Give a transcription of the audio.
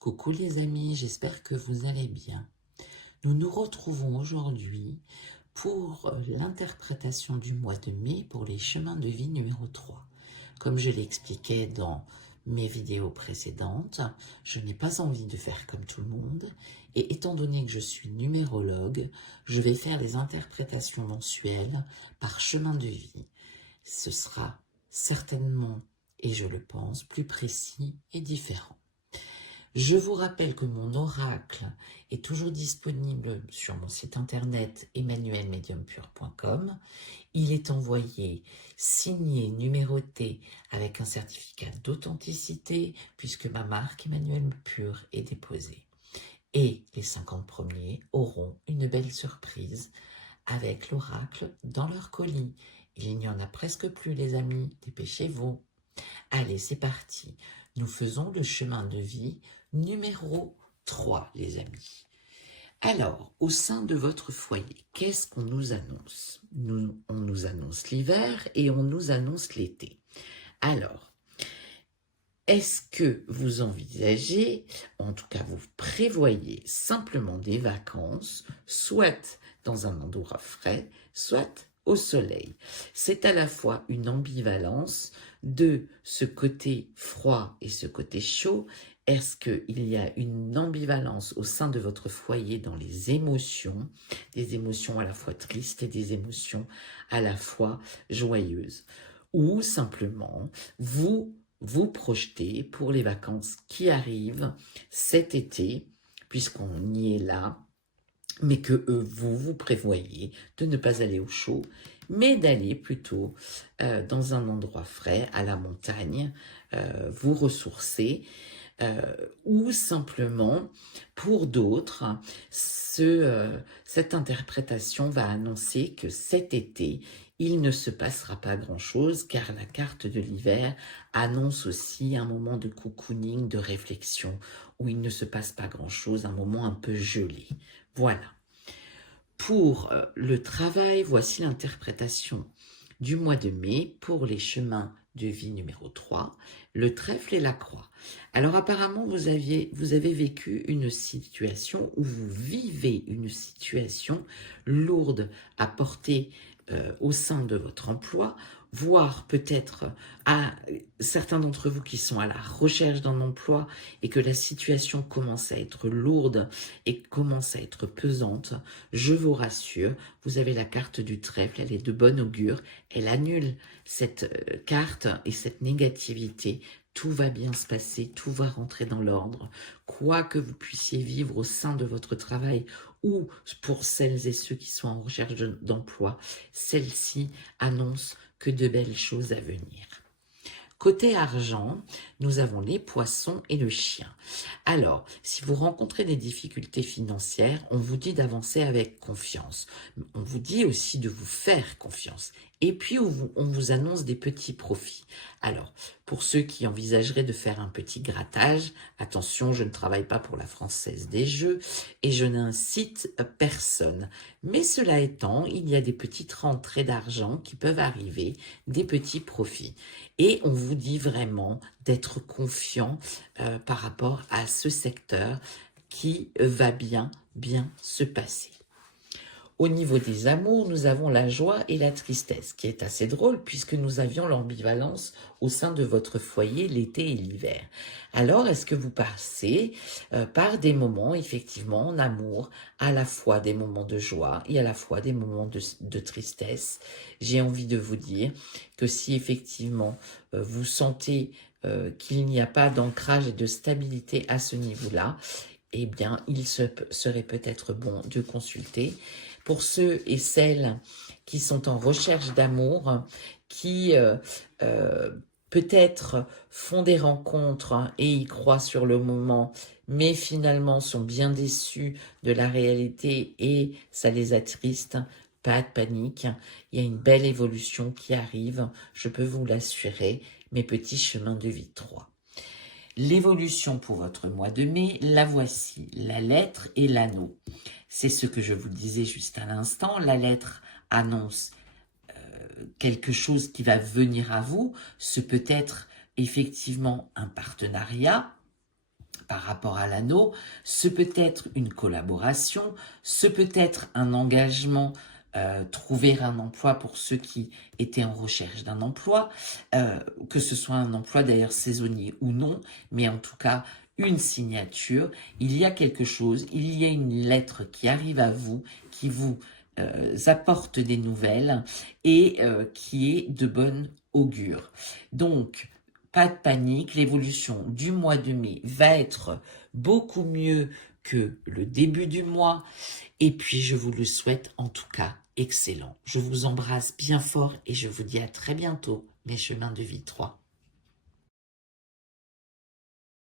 Coucou les amis, j'espère que vous allez bien. Nous nous retrouvons aujourd'hui pour l'interprétation du mois de mai pour les chemins de vie numéro 3. Comme je l'expliquais dans mes vidéos précédentes, je n'ai pas envie de faire comme tout le monde et étant donné que je suis numérologue, je vais faire les interprétations mensuelles par chemin de vie. Ce sera certainement, et je le pense, plus précis et différent. Je vous rappelle que mon oracle est toujours disponible sur mon site internet emmanuelmediumpur.com. Il est envoyé signé, numéroté avec un certificat d'authenticité puisque ma marque Emmanuel Pur est déposée. Et les 50 premiers auront une belle surprise avec l'oracle dans leur colis. Il n'y en a presque plus les amis, dépêchez-vous. Allez, c'est parti. Nous faisons le chemin de vie numéro 3, les amis. Alors, au sein de votre foyer, qu'est-ce qu'on nous annonce? On nous annonce l'hiver et on nous annonce l'été. Alors, est-ce que vous envisagez, en tout cas vous prévoyez simplement des vacances, soit dans un endroit frais, soit au soleil? C'est à la fois une ambivalence de ce côté froid et ce côté chaud. Est-ce qu'il y a une ambivalence au sein de votre foyer dans les émotions, des émotions à la fois tristes et des émotions à la fois joyeuses? Ou simplement, vous projetez pour les vacances qui arrivent cet été, puisqu'on y est là, mais que vous prévoyez de ne pas aller au chaud, mais d'aller plutôt dans un endroit frais, à la montagne, vous ressourcer, ou simplement, pour d'autres, cette interprétation va annoncer que cet été, il ne se passera pas grand-chose, car la carte de l'hiver annonce aussi un moment de cocooning, de réflexion, où il ne se passe pas grand-chose, un moment un peu gelé. Voilà. Pour le travail, voici l'interprétation du mois de mai pour les chemins de vie numéro 3, le trèfle et la croix. Alors apparemment, vous avez vécu une situation où vous vivez une situation lourde à porter au sein de votre emploi, voire peut-être à certains d'entre vous qui sont à la recherche d'un emploi et que la situation commence à être lourde et commence à être pesante. Je vous rassure, vous avez la carte du trèfle, elle est de bon augure, elle annule cette carte et cette négativité. Tout va bien se passer, tout va rentrer dans l'ordre. Quoi que vous puissiez vivre au sein de votre travail ou pour celles et ceux qui sont en recherche d'emploi, celle-ci annonce que de belles choses à venir. Côté argent, nous avons les poissons et le chien. Alors, si vous rencontrez des difficultés financières, on vous dit d'avancer avec confiance. On vous dit aussi de vous faire confiance. Et puis, on vous annonce des petits profits. Alors, pour ceux qui envisageraient de faire un petit grattage, attention, je ne travaille pas pour la Française des Jeux et je n'incite personne. Mais cela étant, il y a des petites rentrées d'argent qui peuvent arriver, des petits profits. Et on vous dit vraiment d'être confiant par rapport à ce secteur qui va bien se passer. Au niveau des amours, nous avons la joie et la tristesse, qui est assez drôle puisque nous avions l'ambivalence au sein de votre foyer l'été et l'hiver. Alors, est-ce que vous passez par des moments, effectivement, en amour, à la fois des moments de joie et à la fois des moments de tristesse? J'ai envie de vous dire que si effectivement vous sentez qu'il n'y a pas d'ancrage et de stabilité à ce niveau-là, eh bien, il serait peut-être bon de consulter. Pour ceux et celles qui sont en recherche d'amour, qui peut-être font des rencontres et y croient sur le moment, mais finalement sont bien déçus de la réalité et ça les attriste, pas de panique, il y a une belle évolution qui arrive, je peux vous l'assurer, mes petits chemins de vie 3. L'évolution pour votre mois de mai, la voici, la lettre et l'anneau. C'est ce que je vous disais juste à l'instant, la lettre annonce quelque chose qui va venir à vous, ce peut être effectivement un partenariat, par rapport à l'anneau, ce peut être une collaboration, ce peut être un engagement, trouver un emploi pour ceux qui étaient en recherche d'un emploi, que ce soit un emploi d'ailleurs saisonnier ou non, mais en tout cas une signature, il y a quelque chose, il y a une lettre qui arrive à vous, qui vous apporte des nouvelles et qui est de bonne augure. Donc, pas de panique, l'évolution du mois de mai va être beaucoup mieux que le début du mois. Et puis, je vous le souhaite en tout cas excellent. Je vous embrasse bien fort et je vous dis à très bientôt, mes chemins de vie 3.